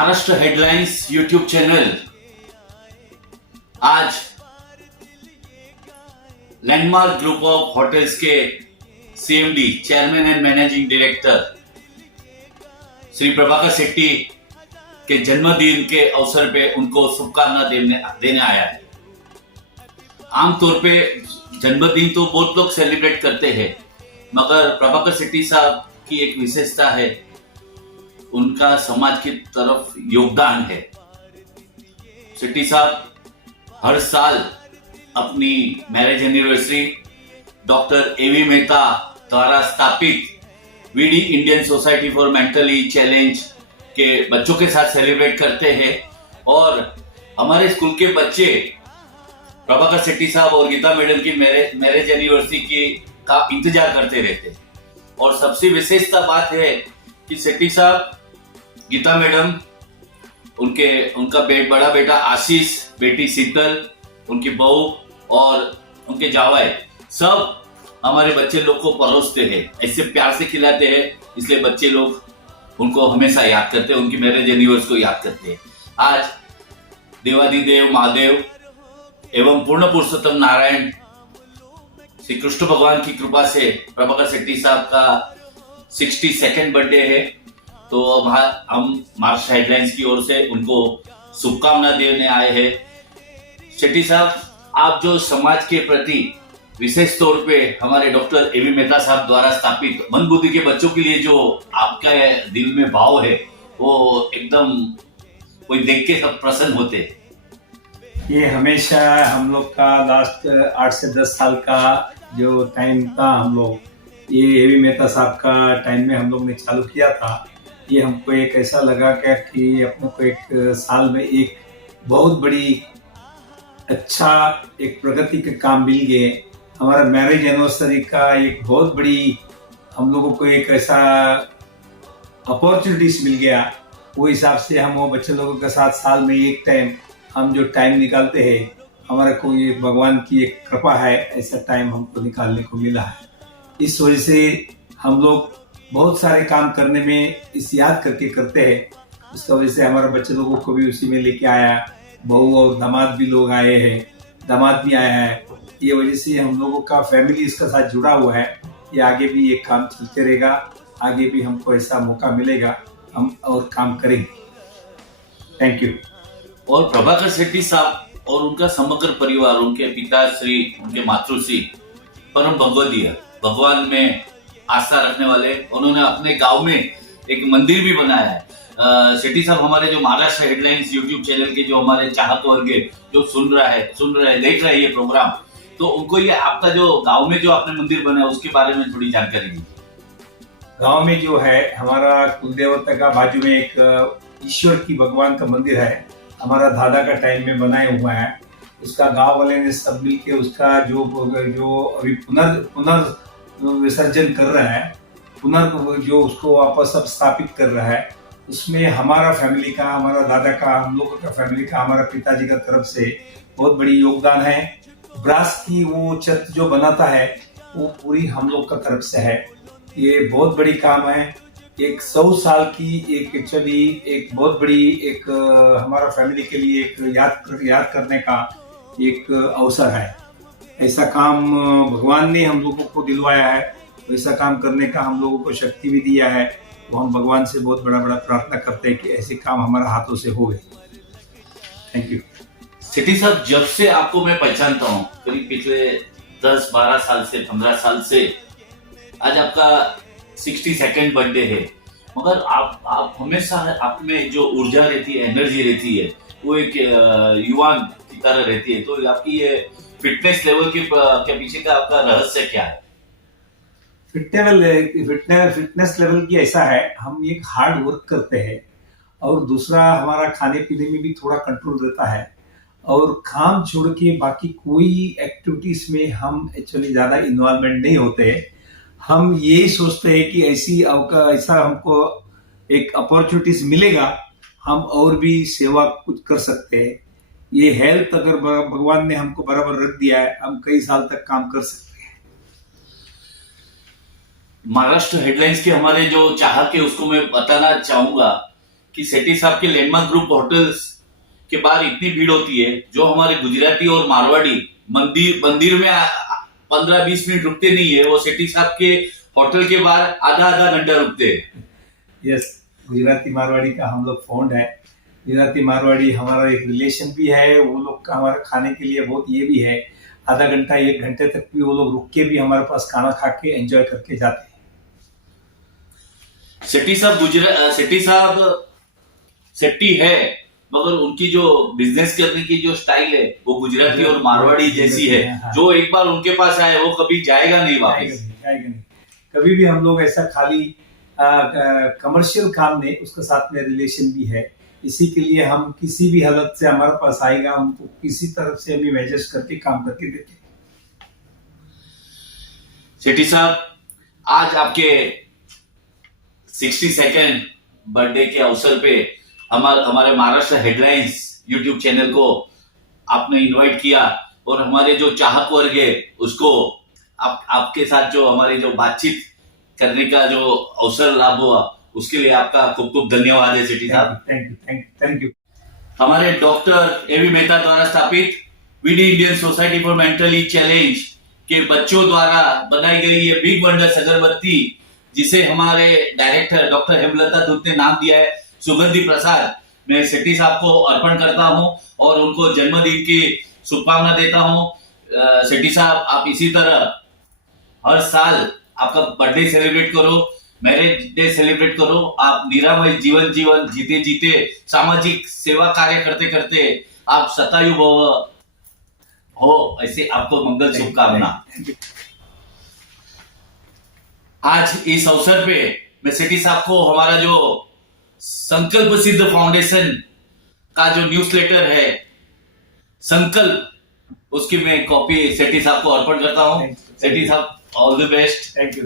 Maharashtra headlines YouTube channel आज landmark group of hotels के CMD chairman and managing director Shri Prabhakar Shetty के जन्मदिन के अवसर पे उनको शुभकामना देने आया है। आमतौर पे जन्मदिन तो बहुत लोग सेलिब्रेट करते हैं, मगर प्रभाकर शेट्टी साहब की एक विशेषता है, उनका समाज की तरफ योगदान है। शेट्टी साहब हर साल अपनी marriage anniversary doctor AV Mehta द्वारा स्थापित VD Indian society for mentally challenge के बच्चों के साथ सेलिब्रेट करते हैं और हमारे स्कूल के बच्चे प्रभाकर शेट्टी साहब और गीता मैडम की मैरिज एनिवर्सरी का इंतजार करते रहते हैं। और सबसे विशेषता बात है कि शेट्टी साहब, गीता मैडम, उनका बड़ा बेटा आशीष, बेटी शीतल, उनकी बहू और उनके जावाई सब हमारे बच्चे लोग को परोसते हैं, ऐसे प्यार से खिलाते हैं, इसलिए बच्चे लोग उनको हमेशा याद करते हैं, उनकी मैरिज एनिवर्सरी को याद करते हैं। आज देवादिदेव महादेव एवं पूर्ण पुरुषोत्तम नारायण श्री कृष्ण भगवान की कृपा से प्रभाकर शेट्टी साहब का 62nd बर्थडे है। तो अब हम महाराष्ट्र हेडलाइंस की ओर से उनको शुभकामना देने आए हैं। शेट्टी साहब, आप जो समाज के प्रति विशेष तौर पे हमारे डॉक्टर एवी मेहता साहब द्वारा स्थापित मंदबुद्धि के बच्चों के लिए जो आपका दिल में भाव है, वो एकदम कोई देख के सब प्रसन्न होते हैं। ये हमेशा हम लोग का लास्ट 8 से 10 साल का जो टाइम था, हम लोग ये एवी मेहता साहब का टाइम में हम लोग ने चालू किया था। ये हमको एक ऐसा लगा क्या कि अपने को एक साल में एक बहुत बड़ी अच्छा एक प्रगति के काम मिल गए। हमारा मैरिज एनिवर्सरी का एक बहुत बड़ी हम लोगों को एक ऐसा अपॉर्चुनिटीज मिल गया। वो हिसाब से हम वो बच्चे लोगों के साथ साल में एक टाइम हम जो टाइम निकालते हैं, हमारा को ये भगवान की एक कृपा है, ऐसा टाइम हमको निकालने को मिला है। इस वजह से हम लोग बहुत सारे काम करने में इस याद करके करते हैं। उसका वजह से हमारे बच्चे लोगों को भी उसी में लेके आया, बहू और दामाद भी लोग आए हैं, दामाद भी आया है। ये वजह से हम लोगों का फैमिली इसका साथ जुड़ा हुआ है। ये आगे भी ये काम चलते रहेगा, आगे भी हमको ऐसा मौका मिलेगा, हम और काम करेंगे। Thank you. और प्रभाकर शेट्टी साहब और उनका समग्र परिवार, उनके पिताश्री, उनके मातृश्री परम भगवदीय, भगवान में आस्था रखने वाले, उन्होंने अपने गांव में एक मंदिर भी बनाया है। शेट्टी साहब, हमारे जो महाराष्ट्र हेडलाइंस यूट्यूब चैनल के जो हमारे चाहत वर्ग जो सुन रहे देख रहे हैं ये प्रोग्राम, तो उनको ये आपका जो गांव में जो आपने मंदिर बनाया उसके बारे में थोड़ी जानकारी दीजिए। गांव में जो है हमारा कुलदेवता का बाजू में एक ईश्वर की भगवान का मंदिर है, हमारा दादा का टाइम में बनाया हुआ है। उसका गांव वाले ने सब मिल के उसका जो अभी पुनर् विसर्जन कर रहा है, जो उसको वापस अब स्थापित कर रहा है, उसमें हमारा फैमिली का, हमारा दादा का, हम लोगों का फैमिली का, हमारा पिताजी का तरफ से बहुत बड़ी योगदान है। ब्रास की वो छत जो बनाता है वो पूरी हम लोग का तरफ से है। ये बहुत बड़ी काम है। एक 100 साल की एक एक्चुअली एक बहुत बड़ी एक हमारा फैमिली के लिए एक याद करने का एक अवसर है। ऐसा काम भगवान ने हम लोगों को दिलवाया है, वैसा काम करने का हम लोगों को शक्ति भी दिया है। वो हम भगवान से बहुत बड़ा प्रार्थना करते हैं कि ऐसे काम हमारे हाथों से हो गए। Thank you. शेट्टी साहब, जब से आपको मैं पहचानता हूँ, करीब पिछले 10-12 साल से 15 साल से, आज आपका 62nd बर्थडे है, मगर आप हमेशा आप में जो ऊर्जा रहती है, एनर्जी रहती है, वो एक युवान की तरह रहती है। तो आपकी ये फिटनेस लेवल के पीछे का आपका रहस्य क्या है? फिटनेस लेवल की ऐसा है, हम एक हार्ड वर्क करते हैं और दूसरा हमारा खाने पीने में भी थोड़ा कंट्रोल रहता है और काम छोड़ के बाकी कोई एक्टिविटीज में हम एक्चुअली ज्यादा इन्वॉल्वमेंट नहीं होते हैं। हम यही सोचते हैं कि ऐसा हमको एक अपॉर्चुनिटीज मिलेगा, हम और भी सेवा कुछ कर सकते हैं। ये हेल्थ अगर भगवान ने हमको बराबर रख दिया है, हम कई साल तक काम कर सकते हैं। महाराष्ट्र हेडलाइंस के हमारे जो चाहक है उसको मैं बताना चाहूंगा कि सेठी साहब के लैंडमार्क ग्रुप होटल्स के बाहर इतनी भीड़ होती है, जो हमारे गुजराती और मारवाड़ी मंदिर में 15-20 मिनट रुकते नहीं है, वो सेठी साहब के होटल के बाहर आधा घंटा रुकते हैं। यस, गुजराती मारवाड़ी का हम लोग फॉन्ड है। गुजराती मारवाड़ी हमारा एक रिलेशन भी है, वो लोग का हमारा खाने के लिए बहुत ये भी है, आधा घंटा 1 घंटे तक भी वो लोग रुक के भी हमारे पास खाना खा के एंजॉय करके जाते हैं। सेठी साहब सेठी है, मगर उनकी जो बिजनेस करने की जो स्टाइल है वो गुजराती और मारवाड़ी जैसी है। हाँ। जो एक बार उनके पास आए वो कभी जाएगा नहीं वापस। जाएगा नहीं। कभी भी हम लोग ऐसा खाली कमर्शियल काम नहीं, उसके साथ में रिलेशन भी है। इसी के लिए हम किसी भी हालत से हमारे पास आएगा, हमको किसी तरफ से हम एडजस्ट करके काम करके देते हैं। सेठी साहब, आज आपके 62nd बर्थडे के अवसर पे हमारे महाराष्ट्र हेडलाइंस यूट्यूब चैनल को आपने इनवाइट किया, और हमारे जो चाहक वर्ग है उसको आपके साथ जो हमारी जो बातचीत करने का जो अवसर लाभ हुआ, उसके लिए आपका खूब खूब धन्यवाद है सेठी साहब। Thank you. हमारे डॉक्टर एवी मेहता द्वारा स्थापित VD Indian society for mentally challenge के बच्चों द्वारा बनाई गई ये बिग वंडर्स अगरबत्ती, जिसे हमारे डायरेक्टर डॉक्टर हेमलता दूत ने नाम दिया है सुगंधी प्रसाद, मैं सेठी साहब को अर्पण करता हूं और उनको जन्मदिन की शुभकामना देता हूं। सेठी साहब, आप इसी तरह हर साल आपका बर्थडे सेलिब्रेट करो, मैरिज डे सेलिब्रेट करो, आप निरामय जीवन जीते सामाजिक सेवा कार्य करते करते आप शतायु भव हो, ऐसे आपको मंगल शुभकामना। आज इस अवसर पे मैं सेठी साहब को हमारा जो संकल्प सिद्ध फाउंडेशन का जो न्यूज़लेटर है संकल्प, उसकी मैं कॉपी सेठी साहब को अर्पण करता हूं। सेठी साहब, all the best. Thank you.